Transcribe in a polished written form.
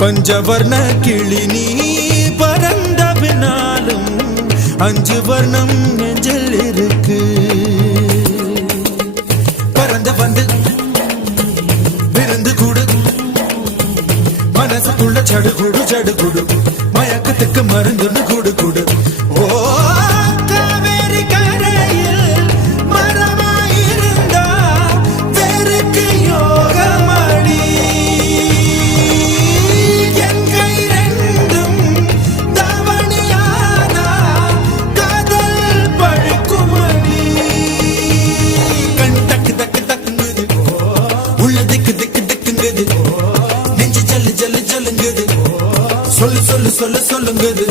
பஞ்சவர்ண கிளி நீ பறந்த பின்னாலும் 5 வர்ணம் நெஞ்சில் இருக்கு. பறந்து வந்து விருந்து கூடு மனசுக்குள்ள சடுகுடு சடுகுடு மயக்கத்துக்கு மருந்துன்னு கூடு கூடு. ஓ காவேரி கரையில் மரமாயிருந்தா வேருக்கு யோகமடி. என் கை ரெண்டும் தவணியானா காதல் பழுக்குமடி. கண் தக்கு தக்கு தக்குங்குது உள்ள திக்கு திக்கு திக்குங்குது நெஞ்சு ஜல்லு ஜல்லு ஜல்லுங்குது சொல்லு சொல்லு சொல்லு சொல்லுங்குது.